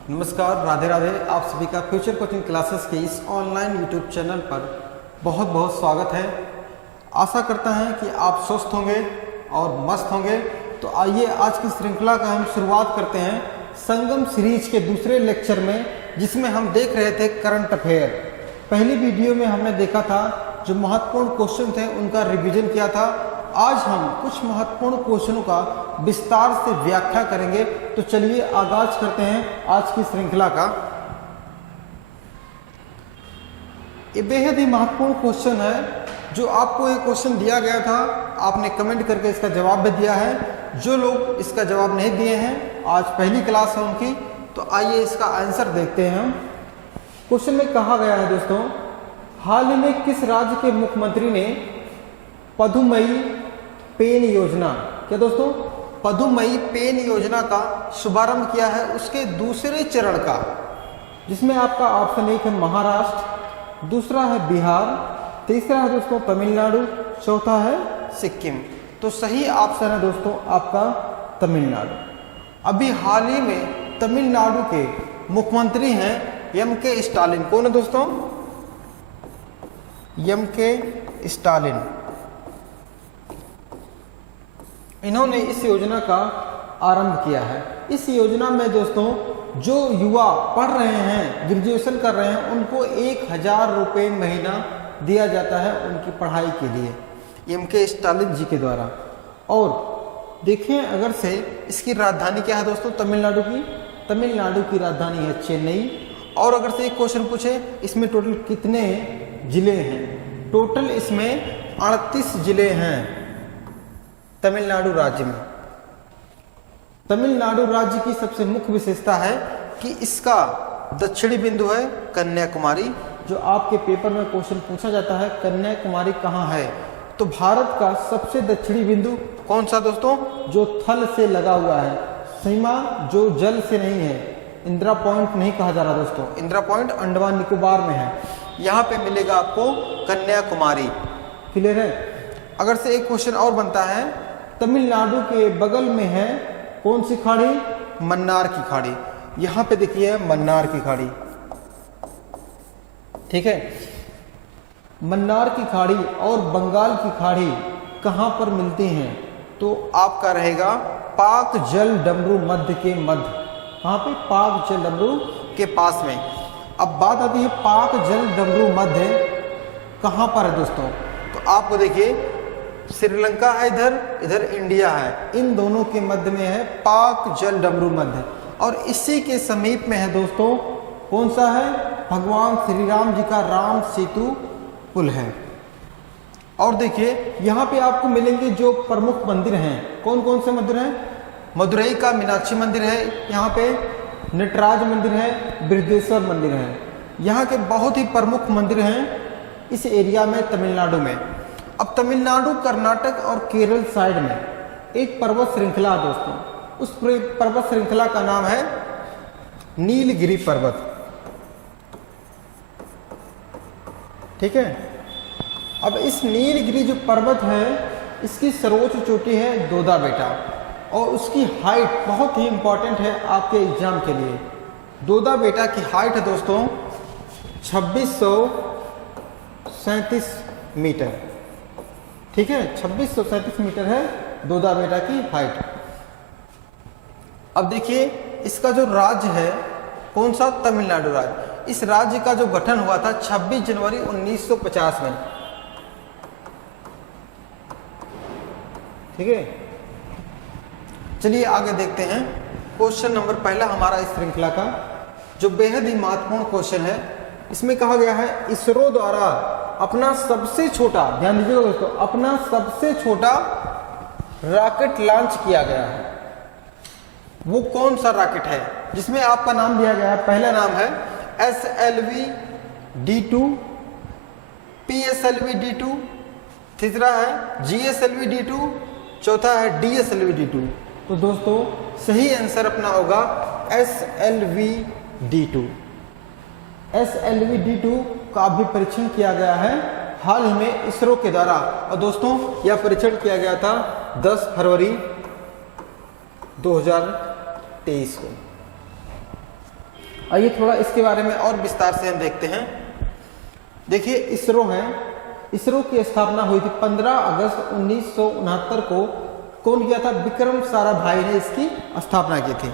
नमस्कार, राधे राधे। आप सभी का फ्यूचर कोचिंग क्लासेस के इस ऑनलाइन यूट्यूब चैनल पर बहुत बहुत स्वागत है। आशा करता हैं कि आप स्वस्थ होंगे और मस्त होंगे। तो आइए आज की श्रृंखला का हम शुरुआत करते हैं संगम सीरीज के दूसरे लेक्चर में, जिसमें हम देख रहे थे करंट अफेयर। पहली वीडियो में हमने देखा था जो महत्वपूर्ण क्वेश्चन थे उनका रिवीजन किया था। आज हम कुछ महत्वपूर्ण क्वेश्चनों का विस्तार से व्याख्या करेंगे। तो चलिए आगाज करते हैं आज की श्रृंखला का। ये बेहद ही महत्वपूर्ण क्वेश्चन है। जो आपको ये क्वेश्चन दिया गया था, आपने कमेंट करके इसका जवाब भी दिया है। जो लोग इसका जवाब नहीं दिए हैं, आज पहली क्लास है उनकी, तो आइए इसका आंसर देखते हैं हम। क्वेश्चन में कहा गया है दोस्तों, हाल ही में किस राज्य के मुख्यमंत्री ने पदुमई पेन योजना, क्या दोस्तों, पदुमई पेन योजना का शुभारंभ किया है, उसके दूसरे चरण का, जिसमें आपका ऑप्शन एक है महाराष्ट्र, दूसरा है बिहार, तीसरा है दोस्तों तमिलनाडु, चौथा है सिक्किम। तो सही ऑप्शन है दोस्तों आपका तमिलनाडु। अभी हाल ही में तमिलनाडु के मुख्यमंत्री हैं एम.के. स्टालिन। कौन है दोस्तों? एम.के. स्टालिन। इन्होंने इस योजना का आरंभ किया है। इस योजना में दोस्तों जो युवा पढ़ रहे हैं, ग्रेजुएशन कर रहे हैं, उनको 1000 रुपये महीना दिया जाता है उनकी पढ़ाई के लिए, एम.के. स्टालिन जी के द्वारा। और देखिए, अगर से इसकी राजधानी क्या है दोस्तों तमिलनाडु की? तमिलनाडु की राजधानी है चेन्नई। और अगर से एक क्वेश्चन पूछे, इसमें टोटल कितने जिले हैं? टोटल इसमें 38 जिले हैं तमिलनाडु राज्य में। तमिलनाडु राज्य की सबसे मुख्य विशेषता है कि इसका दक्षिणी बिंदु है कन्याकुमारी। जो आपके पेपर में क्वेश्चन पूछा जाता है, कन्याकुमारी कहाँ है, तो भारत का सबसे दक्षिणी बिंदु कौन सा दोस्तों? जो थल से लगा हुआ है, सीमा जो जल से नहीं है। इंदिरा पॉइंट नहीं कहा जा रहा दोस्तों, इंदिरा पॉइंट अंडमान निकोबार में है। यहाँ पे मिलेगा आपको कन्याकुमारी। क्लियर है? अगर से एक क्वेश्चन और बनता है, तमिलनाडु के बगल में है कौन सी खाड़ी? मन्नार की खाड़ी। यहाँ पे देखिए मन्नार की खाड़ी, ठीक है। मन्नार की खाड़ी और बंगाल की खाड़ी कहाँ पर मिलती हैं? तो आपका रहेगा पाक जल डमरू मध्य के मध्य। कहाँ पे? पाक जल डमरू के पास में। अब बात आती है पाक जल डमरू मध्य कहाँ पर है दोस्तों? तो आपको देखिए श्रीलंका है इधर, इधर इंडिया है, इन दोनों के मध्य में है पाक जल डमरू मध्य। और इसी के समीप में है दोस्तों कौन सा है? भगवान श्री राम जी का राम सेतु पुल है। और देखिए यहाँ पे आपको मिलेंगे जो प्रमुख मंदिर हैं। कौन कौन से मंदिर हैं? मदुरई का मीनाक्षी मंदिर है, यहाँ पे नटराज मंदिर है, बृहदेश्वर मंदिर है। यहाँ के बहुत ही प्रमुख मंदिर हैं इस एरिया में, तमिलनाडु में। अब तमिलनाडु, कर्नाटक और केरल साइड में एक पर्वत श्रृंखला है दोस्तों। उस पर्वत श्रृंखला का नाम है नीलगिरी पर्वत, ठीक है। अब इस नीलगिरी जो पर्वत है, इसकी सर्वोच्च चोटी है दोदा बेटा, और उसकी हाइट बहुत ही इंपॉर्टेंट है आपके एग्जाम के लिए। दोदा बेटा की हाइट है दोस्तों 2637 मीटर, ठीक है। 2637 मीटर है दोदा बेटा की हाइट। अब देखिए इसका जो राज्य है कौन सा? तमिलनाडु राज्य। इस राज्य का जो गठन हुआ था 26 जनवरी 1950 में, ठीक है। चलिए आगे देखते हैं क्वेश्चन नंबर पहला हमारा इस श्रृंखला का, जो बेहद ही महत्वपूर्ण क्वेश्चन है। इसमें कहा गया है इसरो द्वारा अपना सबसे छोटा, ध्यान दीजिएगा दोस्तों, अपना सबसे छोटा रॉकेट लॉन्च किया गया है। वो कौन सा रॉकेट है? जिसमें आपका नाम दिया गया है, पहला नाम है SLV-D2, PSLV-D2, तीसरा है GSLV-D2, चौथा है DSLV-D2। तो दोस्तों सही आंसर अपना होगा SLV-D2। SLV-D2 का भी परीक्षण किया गया है हाल ही में इसरो के द्वारा। और दोस्तों यह परीक्षण किया गया था 10 फरवरी 2023 को। आइए थोड़ा इसके बारे में और विस्तार से हम देखते हैं। देखिए इसरो है, इसरो की स्थापना हुई थी 15 अगस्त 1969 को। कौन किया था? विक्रम साराभाई ने इसकी स्थापना की थी।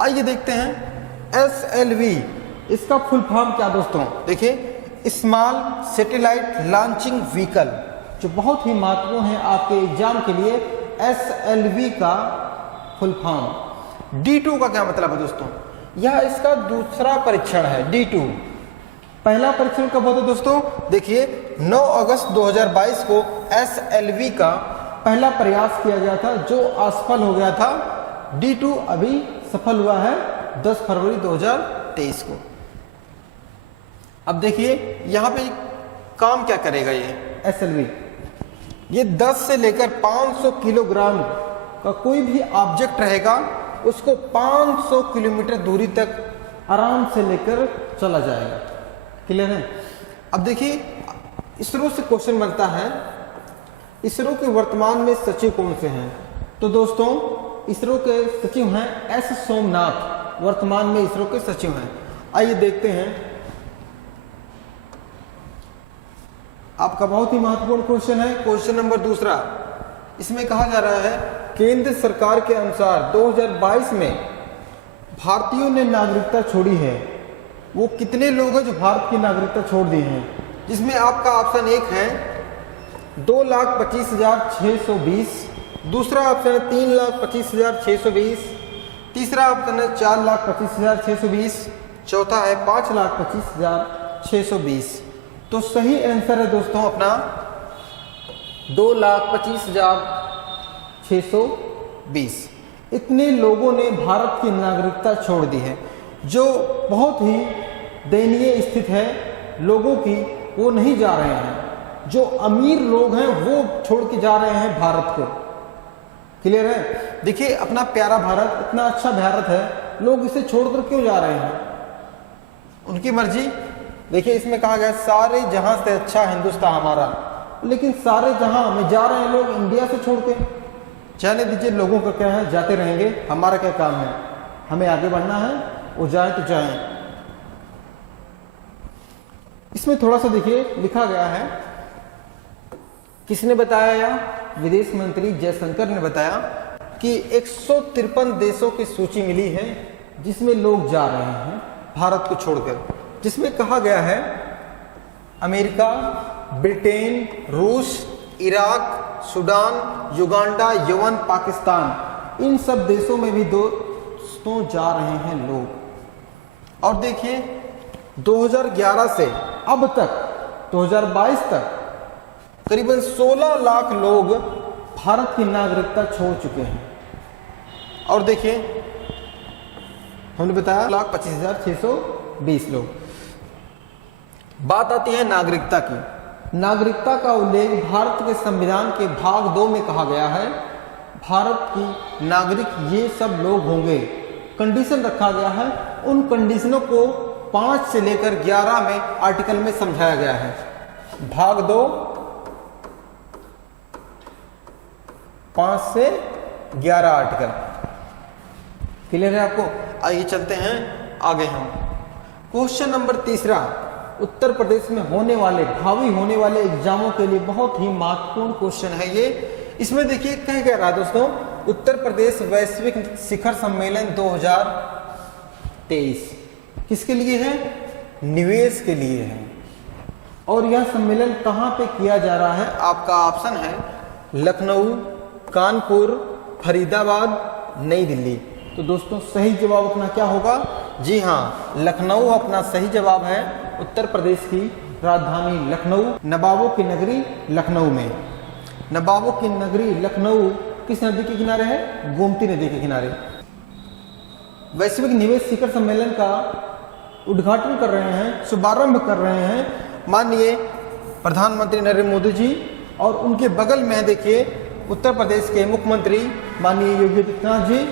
आइए देखते हैं SLV, इसका फुल फॉर्म क्या दोस्तों? देखिए स्मॉल सैटेलाइट लॉन्चिंग व्हीकल, जो बहुत ही महत्वपूर्ण है आपके एग्जाम के लिए। SLV का फुल फॉर्म। D2 का क्या मतलब है दोस्तों? यह इसका दूसरा परीक्षण है D2। पहला परीक्षण कब होता है दोस्तों? देखिए 9 अगस्त 2022 को SLV का पहला प्रयास किया गया था, जो असफल हो गया था। D2 अभी सफल हुआ है 10 फरवरी 2023 को। अब देखिए यहां पे काम क्या करेगा ये SLV। ये 10 से लेकर 500 किलोग्राम का कोई भी ऑब्जेक्ट रहेगा, उसको 500 किलोमीटर दूरी तक आराम से लेकर चला जाएगा। क्लियर है? अब देखिए इसरो से क्वेश्चन बनता है, इसरो के वर्तमान में सचिव कौन से हैं? तो दोस्तों इसरो के सचिव हैं S सोमनाथ, वर्तमान में इसरो के सचिव हैं। आइए देखते हैं, आपका बहुत ही महत्वपूर्ण क्वेश्चन है, क्वेश्चन नंबर दूसरा। इसमें कहा जा रहा है केंद्र सरकार के अनुसार 2022 में भारतीयों ने नागरिकता छोड़ी है। वो कितने लोग हैं जो भारत की नागरिकता छोड़ दी हैं? जिसमें आपका ऑप्शन 1 है 2,25,620, दूसरा ऑप्शन है 3,25,620, तीसरा ऑप्शन है 4,25,620, चौथा है 5,25,620। तो सही आंसर है दोस्तों अपना 2,25,620। इतने लोगों ने भारत की नागरिकता छोड़ दी है, जो बहुत ही दयनीय स्थिति है लोगों की। वो नहीं जा रहे हैं, जो अमीर लोग हैं वो छोड़ के जा रहे हैं भारत को। क्लियर है? देखिए अपना प्यारा भारत, इतना अच्छा भारत है, लोग इसे छोड़कर क्यों जा रहे हैं? उनकी मर्जी। देखिए इसमें कहा गया सारे जहां से अच्छा हिंदुस्तान हमारा, लेकिन सारे जहां में जा रहे हैं लोग इंडिया से छोड़ के। जाने दीजिए, लोगों का क्या है, जाते रहेंगे, हमारा क्या काम है? हमें आगे बढ़ना है, वो जाए तो जाए। इसमें थोड़ा सा देखिए लिखा गया है, किसने बताया? विदेश मंत्री जयशंकर ने बताया कि 153 देशों की सूची मिली है जिसमें लोग जा रहे हैं भारत को छोड़कर। जिसमें कहा गया है अमेरिका, ब्रिटेन, रूस, Iraq, Sudan, Uganda, Yemen, Pakistan, इन सब देशों में भी दोस्तों जा रहे हैं लोग। और देखिए 2011 से अब तक 2022 तक करीबन 16 लाख लोग भारत की नागरिकता छोड़ चुके हैं। और देखिए हमने बताया 1,25,620 लोग। बात आती है नागरिकता की। नागरिकता का उल्लेख भारत के संविधान के भाग 2 में कहा गया है। भारत की नागरिक ये सब लोग होंगे। कंडीशन रखा गया है, उन कंडीशनों को 5 से लेकर 11 में आर्टिकल में समझाया गया है। भाग 2 5 से 11 आर्टिकल। क्लियर है आपको? आइए चलते हैं आगे हम। क्वेश्चन नंबर तीसरा, उत्तर प्रदेश में होने वाले भावी होने वाले एग्जामों के लिए बहुत ही महत्वपूर्ण क्वेश्चन है ये। इसमें देखिए कह रहा है दोस्तों, उत्तर प्रदेश वैश्विक शिखर सम्मेलन 2023 किसके लिए है? निवेश के लिए है। और यह सम्मेलन कहां पे किया जा रहा है? आपका ऑप्शन है लखनऊ, कानपुर, फरीदाबाद, नई दिल्ली। तो दोस्तों सही जवाब अपना क्या होगा? जी हाँ, लखनऊ अपना सही जवाब है। उत्तर प्रदेश की राजधानी लखनऊ, नवाबों की नगरी लखनऊ में। नवाबों की नगरी लखनऊ किस नदी के किनारे है? गोमती नदी के किनारे। वैश्विक निवेश शिखर सम्मेलन का उद्घाटन कर रहे हैं, शुभारंभ कर रहे हैं माननीय प्रधानमंत्री नरेंद्र मोदी जी। और उनके बगल में देखिए उत्तर प्रदेश के मुख्यमंत्री माननीय योगी आदित्यनाथ जी,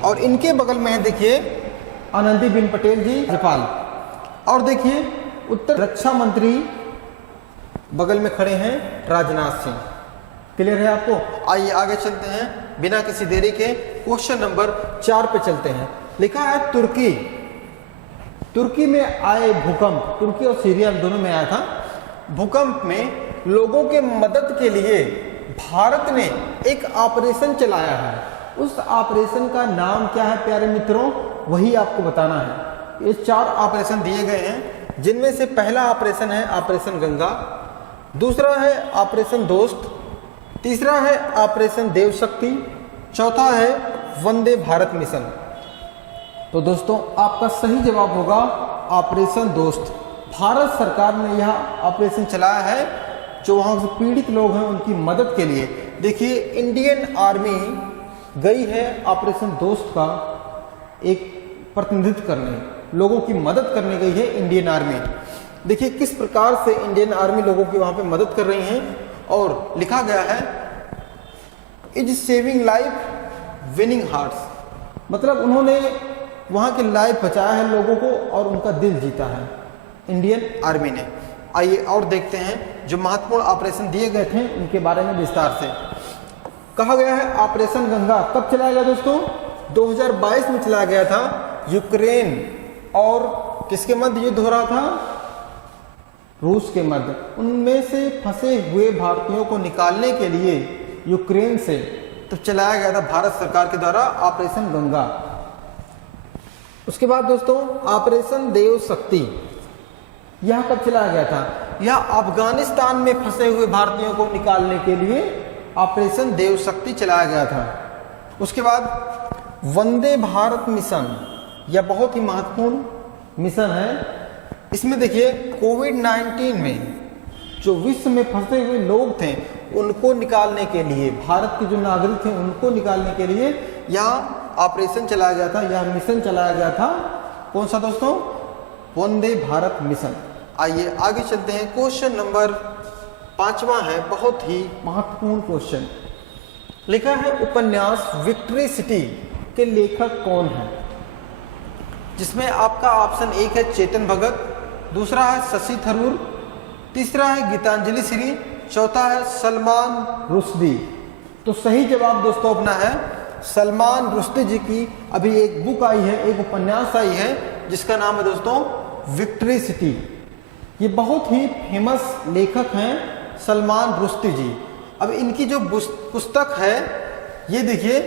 और इनके बगल में देखिए आनंदीबेन पटेल जी राज्यपाल। और देखिए उत्तर रक्षा मंत्री बगल में खड़े हैं राजनाथ सिंह। क्लियर है आपको? आइए आगे चलते हैं बिना किसी देरी के। क्वेश्चन नंबर 4 पे चलते हैं। लिखा है तुर्की तुर्की में आए भूकंप, तुर्की और सीरिया दोनों में आया था भूकंप में लोगों के मदद के लिए भारत ने एक ऑपरेशन चलाया है। उस ऑपरेशन का नाम क्या है प्यारे मित्रों, वही आपको बताना है। ये 4 ऑपरेशन दिए गए हैं, जिनमें से पहला ऑपरेशन है ऑपरेशन गंगा, दूसरा है ऑपरेशन दोस्त, तीसरा है ऑपरेशन देव शक्ति, चौथा है वंदे भारत मिशन। तो दोस्तों आपका सही जवाब होगा ऑपरेशन दोस्त। भारत सरकार ने यह ऑपरेशन चलाया है जो वहाँ से पीड़ित लोग हैं उनकी मदद के लिए। देखिए इंडियन आर्मी गई है ऑपरेशन दोस्त का एक प्रतिनिधित्व करने, लोगों की मदद करने गई है इंडियन आर्मी। देखिए किस प्रकार से इंडियन आर्मी लोगों की वहाँ पे मदद कर रही हैं, और लिखा गया है is saving life winning hearts, मतलब उन्होंने वहाँ की लाइफ बचाया है लोगों को और उनका दिल जीता है इंडियन आर्मी ने। आइए और देखते हैं जो महत्वपूर्ण ऑपरेशन दिए गए थे उनके बारे में विस्तार से। कहा गया है ऑपरेशन गंगा कब चलाया गया दोस्तों, 2022 में चलाया गया था। यूक्रेन और किसके मध्य युद्ध हो रहा था, रूस के मध्य। उनमें से फंसे हुए भारतीयों को निकालने के लिए यूक्रेन से तो चलाया गया था भारत सरकार के द्वारा ऑपरेशन गंगा। उसके बाद दोस्तों ऑपरेशन देव शक्ति, यह कब चलाया गया था, यह अफगानिस्तान में फंसे हुए भारतीयों को निकालने के लिए ऑपरेशन देव शक्ति चलाया गया था। उसके बाद वंदे भारत मिशन, यह बहुत ही महत्वपूर्ण मिशन है। इसमें देखिए कोविड-19 में जो विश्व में फंसे हुए लोग थे उनको निकालने के लिए, भारत के जो नागरिक थे उनको निकालने के लिए यहाँ ऑपरेशन चलाया गया था, यह मिशन चलाया गया था। कौन सा दोस्तों, वंदे भारत मिशन। आइए आगे चलते हैं। क्वेश्चन नंबर 5वां है, बहुत ही महत्वपूर्ण क्वेश्चन। लिखा है उपन्यास विक्ट्री सिटी के लेखक कौन है, जिसमें आपका ऑप्शन 1 है चेतन भगत, दूसरा है शशि थरूर, तीसरा है गीतांजलि श्री, चौथा है सलमान रुश्दी। तो सही जवाब दोस्तों अपना है सलमान रुश्दी जी की अभी एक बुक आई है, एक उपन्यास आई है जिसका नाम है दोस्तों विक्ट्री सिटी। ये बहुत ही फेमस लेखक हैं सलमान रुश्दी जी। अब इनकी जो पुस्तक है ये देखिए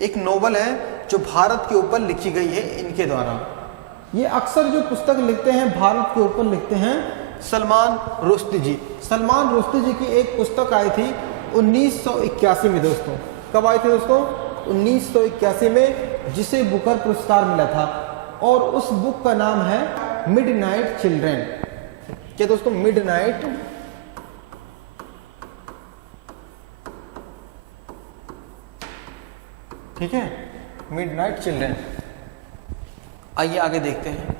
एक नोवेल है जो भारत के ऊपर लिखी गई है इनके द्वारा। ये अक्सर जो पुस्तक लिखते हैं भारत के ऊपर लिखते हैं सलमान रुश्दी जी। सलमान रुश्दी जी की एक पुस्तक आई थी 1981 में दोस्तों। कब आई थी दोस्तों, 1981 में, जिसे बुकर पुरस्कार मिला था, और उस बुक का नाम है मिडनाइट चिल्ड्रन। क्या दोस्तों, मिडनाइट ठीक है, मिडनाइट चिल्ड्रन। आइए आगे देखते हैं।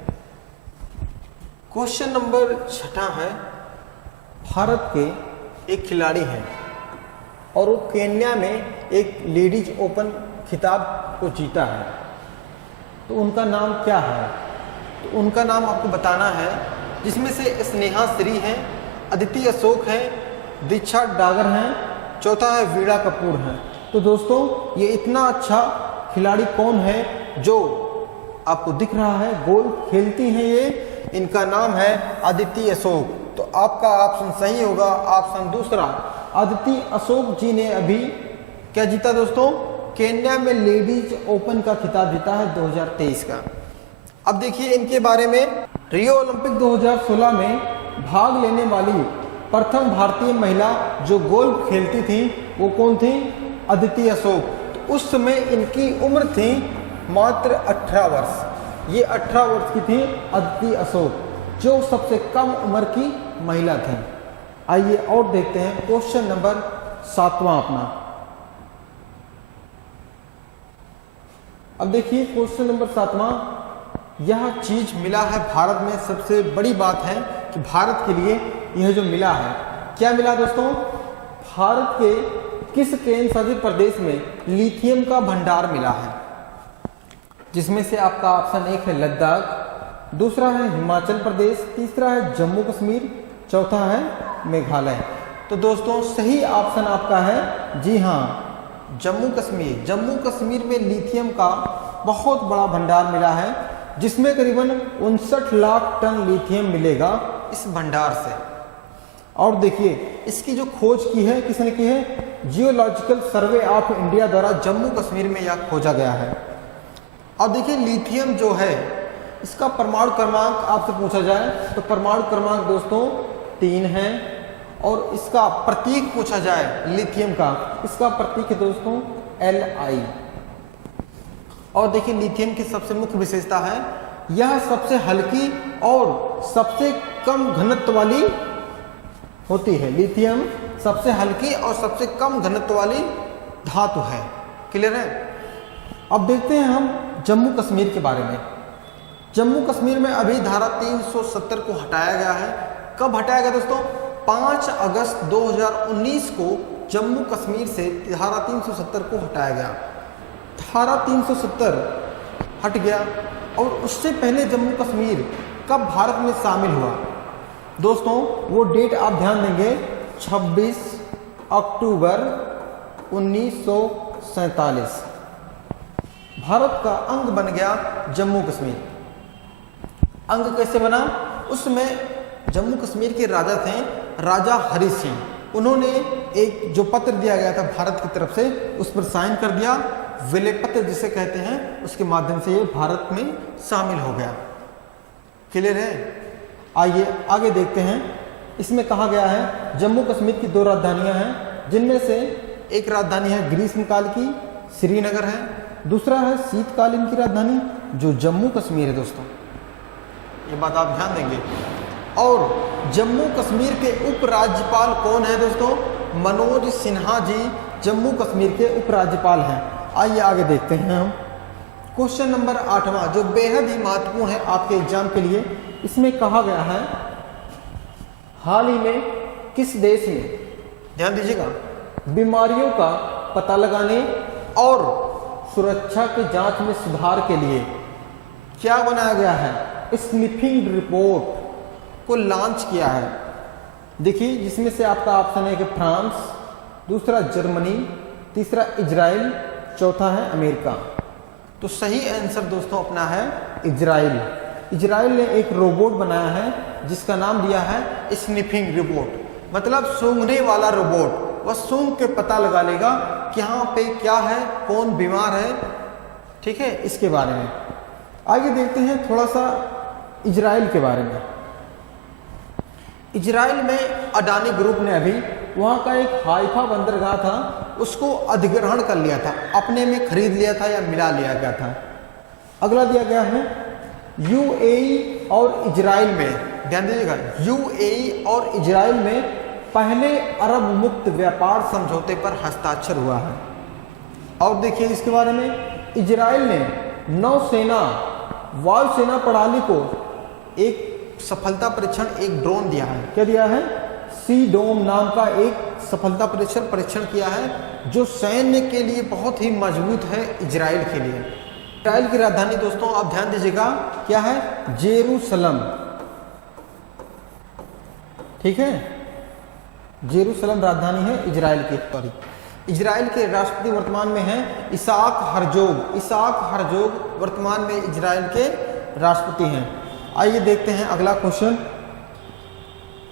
क्वेश्चन नंबर 6 है, भारत के एक खिलाड़ी हैं और वो केन्या में एक लेडीज ओपन खिताब को जीता है, तो उनका नाम क्या है। तो उनका नाम आपको बताना है, जिसमें से स्नेहा श्री हैं, अदिति अशोक हैं, दीक्षा डागर हैं, चौथा है वीणा कपूर हैं। तो दोस्तों ये इतना अच्छा खिलाड़ी कौन है जो आपको दिख रहा है, गोल्फ खेलती हैं ये, इनका नाम है अदिति अशोक। तो आपका ऑप्शन सही होगा ऑप्शन दूसरा। अदिति अशोक जी ने अभी क्या जीता दोस्तों, केन्या में लेडीज ओपन का खिताब जीता है 2023 का। अब देखिए इनके बारे में, रियो ओलंपिक 2016 में भाग लेने वाली प्रथम भारतीय महिला जो गोल्फ खेलती थी वो कौन थी, अदिति अशोक। तो उस समय इनकी उम्र थी मात्र 18 वर्ष। ये 18 वर्ष की थी अदिति अशोक, जो सबसे कम उम्र की महिला थी। आइए और देखते हैं क्वेश्चन नंबर 7वां अपना। अब देखिए क्वेश्चन नंबर 7वां, यह चीज मिला है भारत में, सबसे बड़ी बात है कि भारत के लिए यह जो मिला है, क्या मिला दोस्तों, भारत के किस केंद्र शासित प्रदेश में लिथियम का भंडार मिला है, जिसमें से आपका ऑप्शन 1 है लद्दाख, दूसरा है हिमाचल प्रदेश, तीसरा है जम्मू कश्मीर, चौथा है मेघालय। तो दोस्तों सही ऑप्शन आपका है जी हाँ जम्मू कश्मीर। जम्मू कश्मीर में लिथियम का बहुत बड़ा भंडार मिला है, जिसमें करीबन 59 लाख टन लिथियम मिलेगा इस भंडार से। और देखिए इसकी जो खोज की है किसने की है, जियोलॉजिकल सर्वे ऑफ इंडिया द्वारा जम्मू कश्मीर में यह खोजा गया है। अब देखिए लिथियम जो है इसका परमाणु क्रमांक आपसे पूछा जाए तो परमाणु क्रमांक दोस्तों 3 है, और इसका प्रतीक पूछा जाए लिथियम का, इसका प्रतीक है दोस्तों Li। और देखिए लिथियम की सबसे मुख्य विशेषता है यह सबसे हल्की और सबसे कम घनत्व वाली होती है। लिथियम सबसे हल्की और सबसे कम घनत्व वाली धातु है। क्लियर है। अब देखते हैं हम जम्मू कश्मीर के बारे में। जम्मू कश्मीर में अभी धारा 370 को हटाया गया है। कब हटाया गया दोस्तों? 5 अगस्त 2019 को जम्मू कश्मीर से धारा 370 को हटाया गया। धारा 370 हट गया, और उससे पहले जम्मू कश्मीर कब भारत में शामिल हुआ दोस्तों? वो डेट आप ध्यान देंगे 26 अक्टूबर 1947 भारत का अंग बन गया जम्मू कश्मीर। अंग कैसे बना? उसमें जम्मू कश्मीर के राजा थे राजा हरि सिंह। उन्होंने एक जो पत्र दिया गया था भारत की तरफ से उस पर साइन कर दिया, विलय पत्र जिसे कहते हैं, उसके माध्यम से ये भारत में शामिल हो गया। क्लियर है। आइए आगे देखते हैं। इसमें कहा गया है जम्मू कश्मीर की 2 राजधानियां हैं, जिनमें से एक राजधानी है ग्रीष्मकाल की श्रीनगर है, दूसरा है शीतकालीन की राजधानी जो जम्मू कश्मीर है दोस्तों। ये बात आप ध्यान देंगे। और जम्मू कश्मीर के उपराज्यपाल कौन है दोस्तों? मनोज सिन्हा जी जम्मू कश्मीर के उपराज्यपाल हैं। आइए आगे देखते हैं हम। क्वेश्चन नंबर 8वां जो बेहद ही महत्वपूर्ण है आपके एग्जाम के लिए। इसमें कहा गया है हाल ही में किस देश में, ध्यान दीजिएगा, बीमारियों का पता लगाने और सुरक्षा की जांच में सुधार के लिए क्या बनाया गया है? स्निफिंग रिपोर्ट को लॉन्च किया है। देखिए जिसमें से आपका ऑप्शन है कि फ्रांस, दूसरा जर्मनी, तीसरा इजराइल, चौथा है अमेरिका। तो सही आंसर दोस्तों अपना है इजराइल। इजराइल ने एक रोबोट बनाया है जिसका नाम दिया है स्निफिंग रोबोट, मतलब सूंघने वाला रोबोट। वह सूंघ के पता लगा लेगा कि यहाँ पे क्या है, कौन बीमार है। ठीक है, इसके बारे में आगे देखते हैं थोड़ा सा इजराइल के बारे में। इजराइल में अडानी ग्रुप ने अभी वहाँ का एक हाइफा बंदरगाह था उसको अधिग्रहण कर लिया था, अपने में खरीद लिया था या मिला लिया गया था। अगला दिया गया है यूएई और इजराइल में, ध्यान दीजिएगा, यूएई और इजराइल में पहले अरब मुक्त व्यापार समझौते पर हस्ताक्षर हुआ है। और देखिए इसके बारे में, इजराइल ने नौसेना वायुसेना प्रणाली को एक सफलता परीक्षण, एक ड्रोन दिया है। क्या दिया है? सी डोम नाम का एक सफलता परीक्षण किया है जो सैन्य के लिए बहुत ही मजबूत है इजराइल के लिए। इजराइल की राजधानी दोस्तों आप ध्यान दीजिएगा क्या है? जेरूसलम। ठीक है, जेरूसलम राजधानी है इजराइल की। सॉरी, इजराइल के राष्ट्रपति वर्तमान में है इसाक हरजोग। इसाक हरजोग वर्तमान में इजराइल के राष्ट्रपति हैं। आइए देखते हैं अगला क्वेश्चन।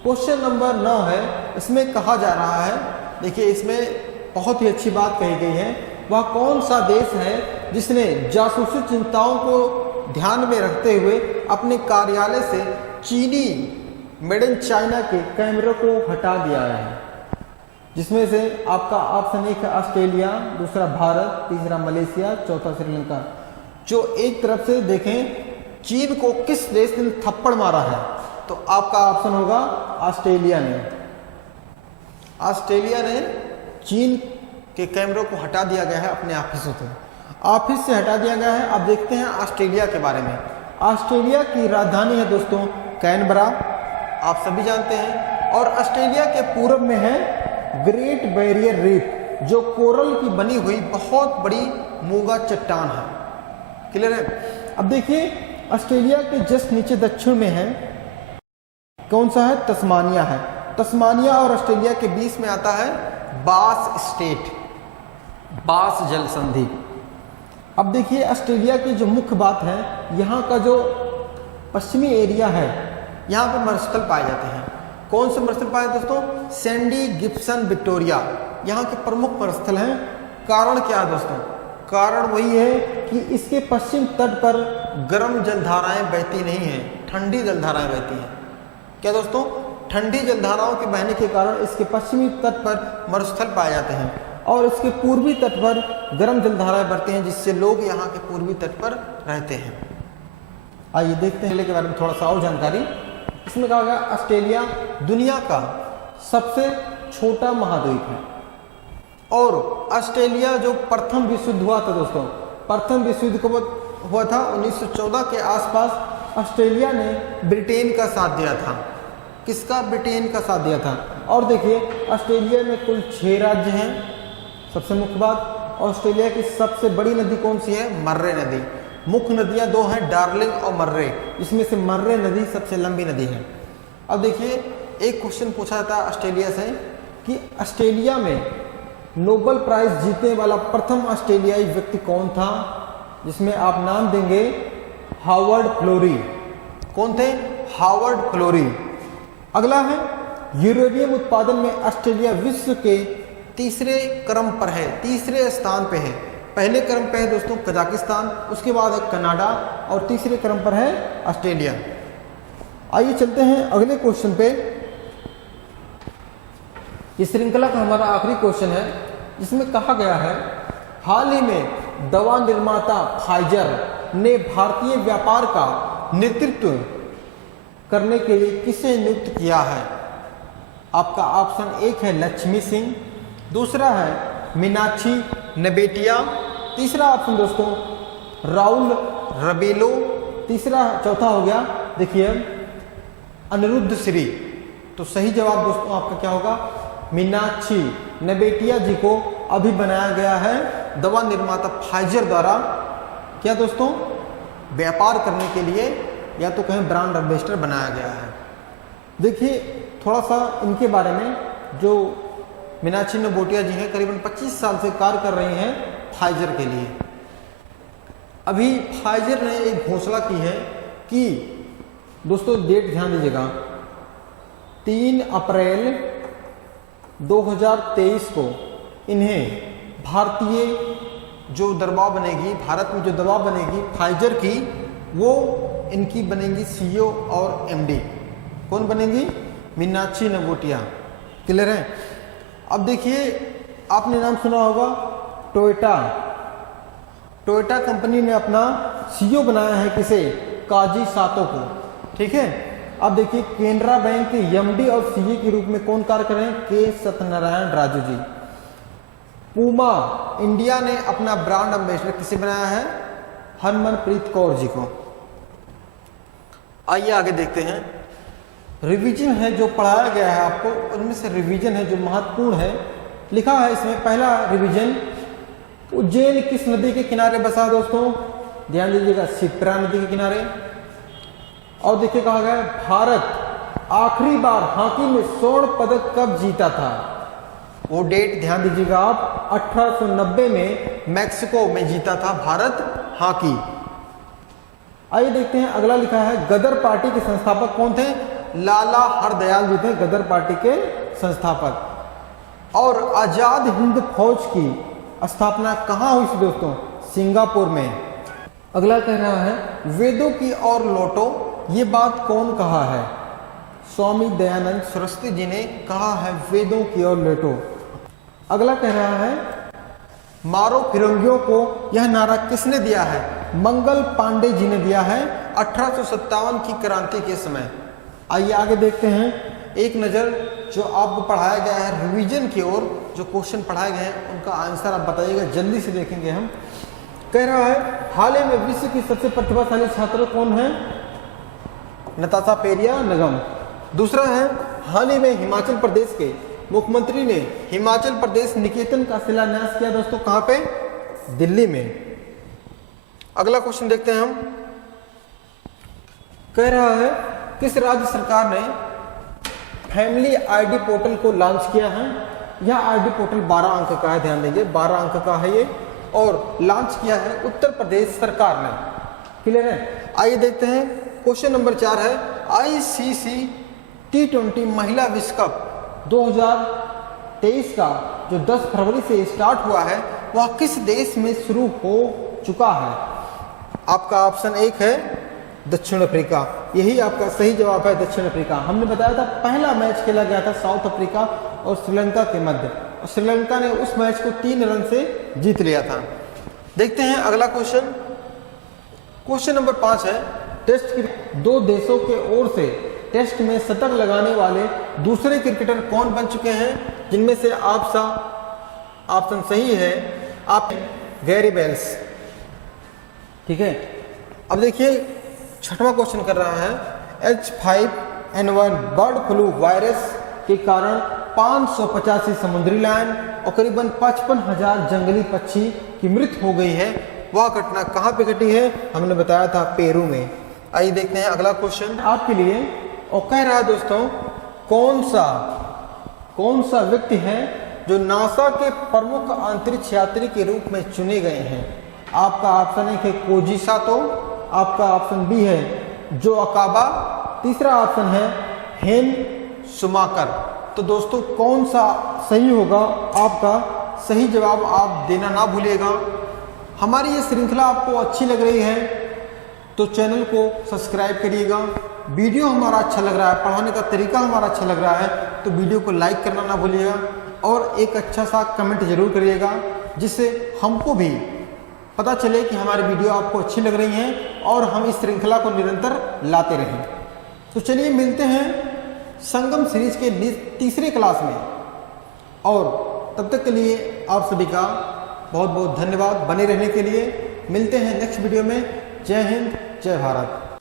क्वेश्चन नंबर 9 है। इसमें कहा जा रहा है, देखिए इसमें बहुत ही अच्छी बात कही गई है, वह कौन सा देश है जिसने जासूसी चिंताओं को ध्यान में रखते हुए अपने कार्यालय से चीनी मेड इन चाइना के कैमरे को हटा दिया है? जिसमें से आपका ऑप्शन 1 है ऑस्ट्रेलिया, दूसरा भारत, तीसरा मलेशिया, चौथा श्रीलंका। जो एक तरफ से देखें चीन को किस देश ने थप्पड़ मारा है तो आपका ऑप्शन होगा ऑस्ट्रेलिया ने। ऑस्ट्रेलिया ने चीन के कैमरों को हटा दिया गया है अपने ऑफिसों से, ऑफिस से हटा दिया गया है। अब देखते हैं ऑस्ट्रेलिया के बारे में। ऑस्ट्रेलिया की राजधानी है दोस्तों कैनबरा, आप सभी जानते हैं। और ऑस्ट्रेलिया के पूर्व में है ग्रेट बैरियर रीफ जो कोरल की बनी हुई बहुत बड़ी मूंगा चट्टान है। क्लियर है। अब देखिए ऑस्ट्रेलिया के जस्ट नीचे दक्षिण में है कौन सा है? तस्मानिया है। तस्मानिया और ऑस्ट्रेलिया के बीच में आता है बास स्टेट, बास जल संधि। अब देखिए ऑस्ट्रेलिया की जो मुख्य बात है, यहाँ का जो पश्चिमी एरिया है, यहाँ पर मरुस्थल पाए जाते हैं। कौन से मरुस्थल पाए दोस्तों? सैंडी, गिब्सन, विक्टोरिया यहाँ के प्रमुख मरुस्थल हैं। कारण क्या है दोस्तों? कारण वही है कि इसके पश्चिम तट पर गर्म जलधाराएं बहती नहीं हैं, ठंडी जलधाराएं बहती हैं। क्या दोस्तों? ठंडी जलधाराओं के बहने के कारण इसके पश्चिमी तट पर मरुस्थल पाए जाते हैं और इसके पूर्वी तट पर गर्म जलधाराएं बहती हैं, जिससे लोग यहाँ के पूर्वी तट पर रहते हैं। आइए देखते हैं के बारे में थोड़ा सा और जानकारी। इसमें कहा गया ऑस्ट्रेलिया दुनिया का सबसे छोटा महाद्वीप है और ऑस्ट्रेलिया जो प्रथम विश्व युद्ध हुआ था दोस्तों, प्रथम विश्व युद्ध कब हुआ था? 1914 के आसपास ऑस्ट्रेलिया ने ब्रिटेन का साथ दिया था। किसका? ब्रिटेन का साथ दिया था। और देखिए ऑस्ट्रेलिया में कुल 6 राज्य हैं। सबसे मुख्य बात, ऑस्ट्रेलिया की सबसे बड़ी नदी कौन सी है? मर्रे नदी। मुख्य नदियां 2 हैं, डार्लिंग और मर्रे। इसमें से मर्रे नदी सबसे लंबी नदी है। अब देखिए एक क्वेश्चन पूछा जाता है ऑस्ट्रेलिया से कि ऑस्ट्रेलिया में नोबेल प्राइज जीतने वाला प्रथम ऑस्ट्रेलियाई व्यक्ति कौन था? जिसमें आप नाम देंगे हावर्ड फ्लोरी। कौन थे? Howard Florey. अगला है यूरेनियम उत्पादन में ऑस्ट्रेलिया विश्व के तीसरे क्रम पर है, तीसरे स्थान पे है। पहले क्रम पे है दोस्तों कजाकिस्तान, उसके बाद है कनाडा और तीसरे क्रम पर है ऑस्ट्रेलिया। आइए चलते हैं अगले क्वेश्चन पे। इस श्रृंखला का हमारा आखिरी क्वेश्चन है, जिसमें कहा गया है हाल ही में दवा निर्माता फाइजर ने भारतीय व्यापार का नेतृत्व करने के लिए किसे नियुक्त किया है? आपका ऑप्शन 1 है लक्ष्मी सिंह, दूसरा है मीनाक्षी नबेटिया, तीसरा ऑप्शन दोस्तों राहुल रबेलो, चौथा हो गया देखिए अनिरुद्ध श्री। तो सही जवाब दोस्तों आपका क्या होगा? मीनाक्षी नबेटिया जी को अभी बनाया गया है दवा निर्माता फाइजर द्वारा। क्या दोस्तों? व्यापार करने के लिए या तो कहें ब्रांड एम्बेसडर बनाया गया है। देखिए थोड़ा सा इनके बारे में। जो मीनाक्षी नबेटिया जी हैं करीबन 25 साल से कार्य कर रही हैं फाइजर के लिए। अभी फाइजर ने एक घोषणा की है कि दोस्तों डेट ध्यान दीजिएगा, 3 अप्रैल 2023 को इन्हें भारतीय जो दवा बनेगी, भारत में जो दवा बनेगी फाइजर की, वो इनकी बनेगी सीईओ और एमडी। कौन बनेगी? मीनाक्षी नबेटिया। क्लियर है? अब देखिए आपने नाम सुना होगा टोयोटा। टोयोटा कंपनी ने अपना सीईओ बनाया है किसे? काजी सातो को। ठीक है। अब देखिए केनरा बैंक के एमडी और सीईओ के रूप में कौन कार्य कर रहे हैं? के सत्यनारायण राजू जी। पूमा इंडिया ने अपना ब्रांड एम्बेसडर किसे बनाया है? हरमनप्रीत कौर जी को। आइए आगे देखते हैं। रिवीजन है जो पढ़ाया गया है आपको, उनमें से रिवीजन है जो महत्वपूर्ण है। लिखा है इसमें पहला रिवीजन, उज्जैन किस नदी के किनारे बसा है दोस्तों? ध्यान दीजिएगा, शिप्रा नदी के किनारे। और देखिए कहा गया भारत आखिरी बार हॉकी में स्वर्ण पदक कब जीता था? वो डेट ध्यान दीजिएगा आप, 1890 में मैक्सिको में जीता था भारत हॉकी। आइए देखते हैं अगला। लिखा है गदर पार्टी के संस्थापक कौन थे? लाला हरदयाल जी थे गदर पार्टी के संस्थापक। और आजाद हिंद फौज की स्थापना कहाँ हुई थी दोस्तों? सिंगापुर में। अगला कह रहा है वेदों की ओर लौटो, ये बात कौन कहा है? स्वामी दयानंद सरस्वती जी ने कहा है वेदों की ओर लौटो। अगला कह रहा है मारो फिरंगियों को, यह नारा किसने दिया है? मंगल पांडे जी ने दिया है 1857 की क्रांति के समय। आइए आगे देखते हैं। एक नज़र जो आपको पढ़ाया गया है रिवीजन की ओर, जो क्वेश्चन पढ़ाए गए हैं उनका आंसर आप बताइएगा, जल्दी से देखेंगे हम। कह रहा है हाल ही में विश्व की सबसे प्रतिभाशाली छात्र कौन है? नताशा पेरिया नगम। दूसरा है हाल ही में हिमाचल प्रदेश के मुख्यमंत्री ने हिमाचल प्रदेश निकेतन का शिलान्यास किया दोस्तों, कहाँ पे? दिल्ली में। अगला क्वेश्चन देखते हैं हम। कह रहा है किस राज्य सरकार ने फैमिली आईडी पोर्टल को लॉन्च किया है? यह आईडी पोर्टल 12 अंक का है, ध्यान देंगे 12 अंक का है ये, और लॉन्च किया है उत्तर प्रदेश सरकार ने। क्लियर है? आइए देखते हैं। क्वेश्चन नंबर 4 है, ICC T20 महिला विश्व कप 2023 का जो 10 फरवरी से स्टार्ट हुआ है वह किस देश में शुरू हो चुका है? आपका ऑप्शन 1 है दक्षिण अफ्रीका। यही आपका सही जवाब है, दक्षिण अफ्रीका। हमने बताया था पहला मैच खेला गया था साउथ अफ्रीका और श्रीलंका के मध्य, और श्रीलंका ने उस मैच को 3 रन से जीत लिया था। देखते हैं अगला क्वेश्चन। क्वेश्चन नंबर 5 है, टेस्ट क्रिकेट 2 देशों के ओर से टेस्ट में शतक लगाने वाले दूसरे क्रिकेटर कौन बन चुके हैं? जिनमें से ऑप्शन सही है आप गैरी बेल्स। ठीक है, अब देखिए 6वां क्वेश्चन कर रहा है, H5N1 बर्ड फ्लू वायरस के कारण 585 समुद्री लायन और करीबन 55,000 जंगली पक्षी की मृत्यु हो गई है। वह घटना कहाँ पे घटी है? हमने बताया था पेरू में। आइए देखते हैं अगला क्वेश्चन आपके लिए, और कह रहा है दोस्तों, कौन सा व्यक्ति है जो नासा के प्रमुख अंतरिक्ष यात्री के रूप में चुने गए हैं? आपका ऑप्शन 1 है कोजी सातो, आपका ऑप्शन बी है जो अकाबा, तीसरा ऑप्शन है हेन शुमाकर। तो दोस्तों कौन सा सही होगा? आपका सही जवाब आप देना ना भूलिएगा। हमारी ये श्रृंखला आपको अच्छी लग रही है तो चैनल को सब्सक्राइब करिएगा। वीडियो हमारा अच्छा लग रहा है, पढ़ाने का तरीका हमारा अच्छा लग रहा है तो वीडियो को लाइक करना ना भूलिएगा और एक अच्छा सा कमेंट जरूर करिएगा, जिससे हमको भी पता चले कि हमारी वीडियो आपको अच्छी लग रही हैं और हम इस श्रृंखला को निरंतर लाते रहें। तो चलिए मिलते हैं संगम सीरीज के तीसरे क्लास में, और तब तक के लिए आप सभी का बहुत बहुत धन्यवाद बने रहने के लिए। मिलते हैं नेक्स्ट वीडियो में। जय हिंद, जय भारत।